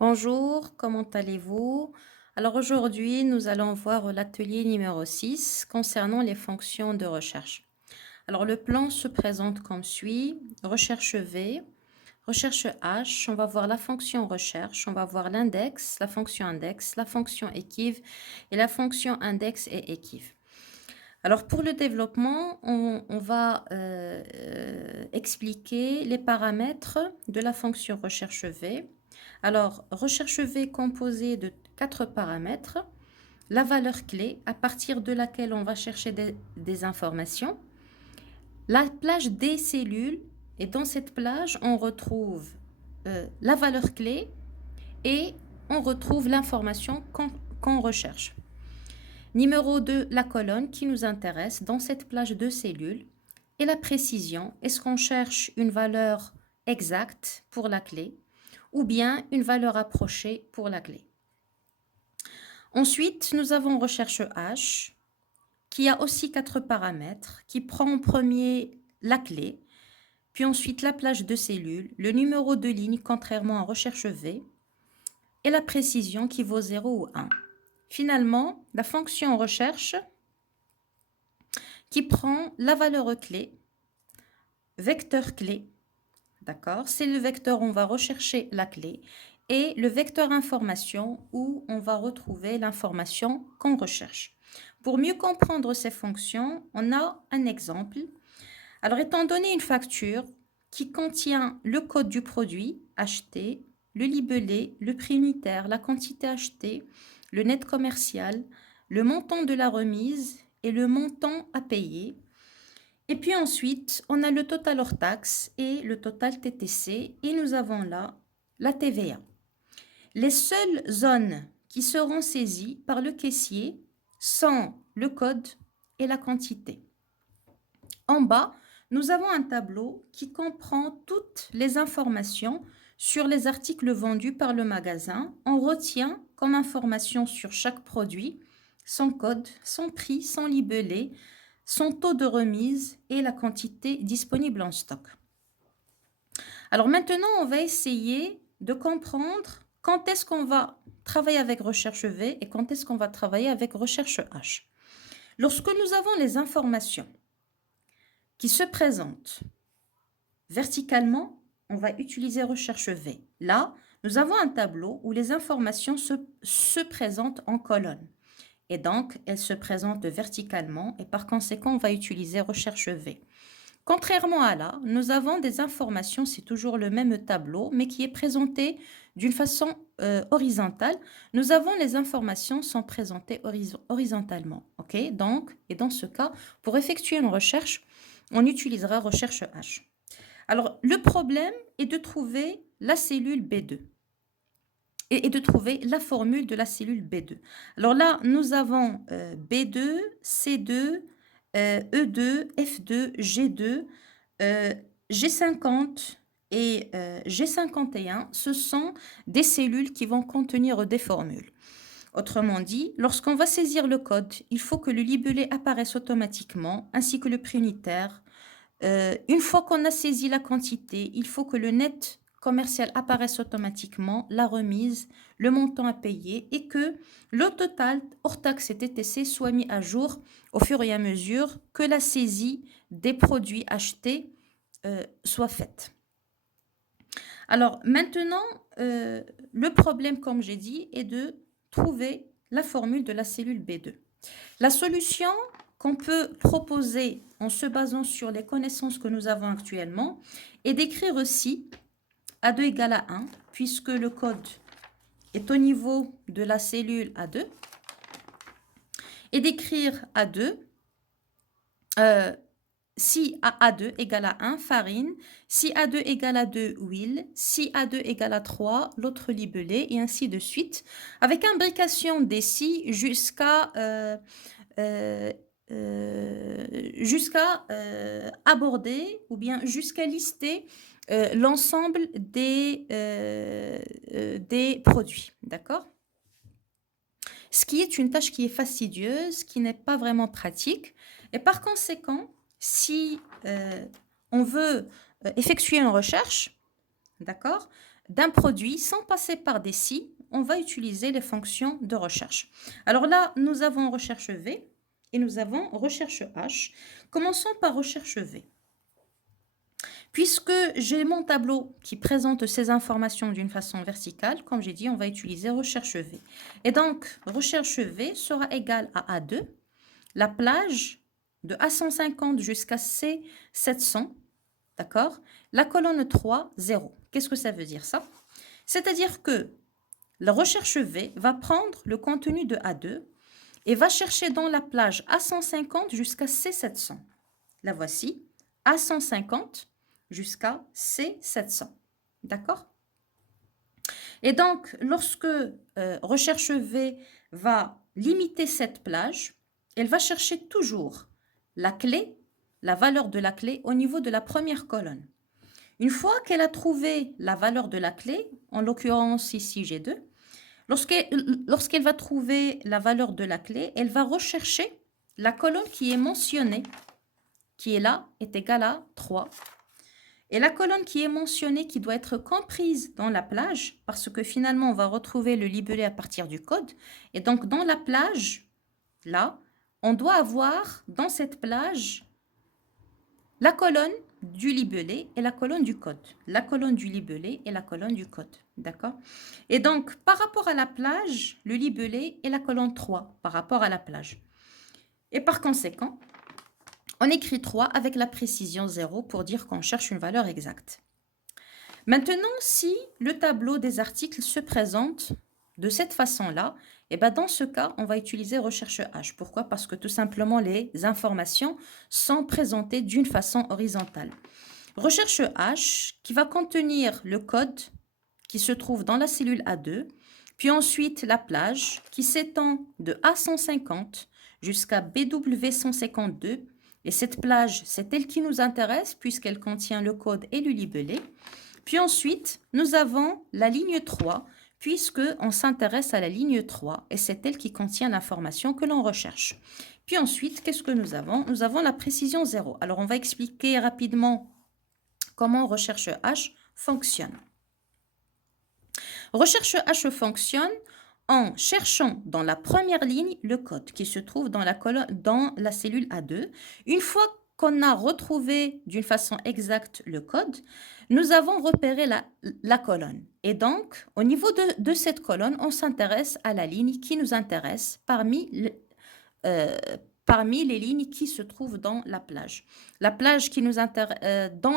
Bonjour, comment allez-vous? Alors aujourd'hui, nous allons voir l'atelier numéro 6 concernant les fonctions de recherche. Alors le plan se présente comme suit. Recherche V, recherche H, on va voir la fonction recherche, on va voir l'index, la fonction index, la fonction équive et la fonction index et équive. Alors pour le développement, on va expliquer les paramètres de la fonction recherche V. Alors, recherche V composée de 4 paramètres. La valeur clé à partir de laquelle on va chercher des informations. La plage des cellules, et dans cette plage, on retrouve la valeur clé et on retrouve l'information qu'on recherche. Numéro 2, la colonne qui nous intéresse dans cette plage de cellules. Et la précision, est-ce qu'on cherche une valeur exacte pour la clé ou bien une valeur approchée pour la clé. Ensuite, nous avons recherche H, qui a aussi 4 paramètres, qui prend en premier la clé, puis ensuite la plage de cellules, le numéro de ligne, contrairement à recherche V, et la précision qui vaut 0 ou 1. Finalement, la fonction recherche qui prend la valeur clé, vecteur clé, d'accord? C'est le vecteur où on va rechercher la clé, et le vecteur information où on va retrouver l'information qu'on recherche. Pour mieux comprendre ces fonctions, on a un exemple. Alors, étant donné une facture qui contient le code du produit acheté, le libellé, le prix unitaire, la quantité achetée, le net commercial, le montant de la remise et le montant à payer. Et puis ensuite, on a le total hors taxe et le total TTC et nous avons là la TVA. Les seules zones qui seront saisies par le caissier sont le code et la quantité. En bas, nous avons un tableau qui comprend toutes les informations sur les articles vendus par le magasin. On retient comme information sur chaque produit son code, son prix, son libellé, son taux de remise et la quantité disponible en stock. Alors maintenant, on va essayer de comprendre quand est-ce qu'on va travailler avec recherche V et quand est-ce qu'on va travailler avec recherche H. Lorsque nous avons les informations qui se présentent verticalement, on va utiliser recherche V. Là, nous avons un tableau où les informations se présentent en colonne. Et donc, elles se présentent verticalement et par conséquent, on va utiliser recherche V. Contrairement à là, nous avons des informations, c'est toujours le même tableau, mais qui est présenté d'une façon horizontale. Nous avons les informations sont présentées horizontalement. Ok. Donc, et dans ce cas, pour effectuer une recherche, on utilisera recherche H. Alors, le problème est de trouver la cellule B2 et de trouver la formule de la cellule B2. Alors là, nous avons B2, C2, E2, F2, G2, G50 et G51. Ce sont des cellules qui vont contenir des formules. Autrement dit, lorsqu'on va saisir le code, il faut que le libellé apparaisse automatiquement, ainsi que le prix unitaire. Une fois qu'on a saisi la quantité, il faut que le net commercial apparaisse automatiquement, la remise, le montant à payer et que le total hors taxe et TTC soit mis à jour au fur et à mesure que la saisie des produits achetés soit faite. Alors maintenant, le problème, comme j'ai dit, est de trouver la formule de la cellule B2. La solution qu'on peut proposer en se basant sur les connaissances que nous avons actuellement est d'écrire aussi A2 égale à 1, puisque le code est au niveau de la cellule A2, et d'écrire A2, si A2 égale à 1, farine, si A2 égale à 2, huile, si A2 égale à 3, l'autre libellé, et ainsi de suite, avec imbrication des si jusqu'à aborder ou bien jusqu'à lister l'ensemble des produits, d'accord? Ce qui est une tâche qui est fastidieuse, qui n'est pas vraiment pratique. Et par conséquent, si on veut effectuer une recherche, d'accord, d'un produit sans passer par des si, on va utiliser les fonctions de recherche. Alors là, nous avons recherche V et nous avons recherche H. Commençons par recherche V. Puisque j'ai mon tableau qui présente ces informations d'une façon verticale, comme j'ai dit, on va utiliser recherche V. Et donc, recherche V sera égale à A2, la plage de A150 jusqu'à C700, d'accord? La colonne 3, 0. Qu'est-ce que ça veut dire ça? C'est-à-dire que la recherche V va prendre le contenu de A2 et va chercher dans la plage A150 jusqu'à C700. La voici, A150 jusqu'à C700. D'accord? Et donc, lorsque recherche V va limiter cette plage, elle va chercher toujours la clé, la valeur de la clé au niveau de la première colonne. Une fois qu'elle a trouvé la valeur de la clé, en l'occurrence ici G2, lorsqu'elle va trouver la valeur de la clé, elle va rechercher la colonne qui est mentionnée, qui est là, est égale à 3. Et la colonne qui est mentionnée, qui doit être comprise dans la plage, parce que finalement, on va retrouver le libellé à partir du code. Et donc, dans la plage, là, on doit avoir dans cette plage la colonne du libellé et la colonne du code. La colonne du libellé et la colonne du code. D'accord? Et donc, par rapport à la plage, le libellé est la colonne 3 par rapport à la plage. Et par conséquent, on écrit 3 avec la précision 0 pour dire qu'on cherche une valeur exacte. Maintenant, si le tableau des articles se présente de cette façon-là, et ben dans ce cas, on va utiliser recherche H. Pourquoi? Parce que tout simplement, les informations sont présentées d'une façon horizontale. Recherche H qui va contenir le code qui se trouve dans la cellule A2, puis ensuite la plage qui s'étend de A150 jusqu'à BW152. Et cette plage, c'est elle qui nous intéresse puisqu'elle contient le code et le libellé. Puis ensuite, nous avons la ligne 3 puisqu'on s'intéresse à la ligne 3 et c'est elle qui contient l'information que l'on recherche. Puis ensuite, qu'est-ce que nous avons? Nous avons la précision 0. Alors, on va expliquer rapidement comment recherche H fonctionne. Recherche H fonctionne en cherchant dans la première ligne le code qui se trouve dans la cellule A2. Une fois qu'on a retrouvé d'une façon exacte le code, nous avons repéré la colonne. Et donc, au niveau de cette colonne, on s'intéresse à la ligne qui nous intéresse parmi les lignes qui se trouvent dans la plage. Dans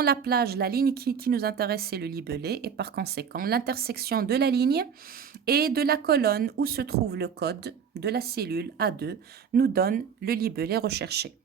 la plage, la ligne qui nous intéresse, c'est le libellé. Et par conséquent, l'intersection de la ligne et de la colonne où se trouve le code de la cellule A2 nous donne le libellé recherché.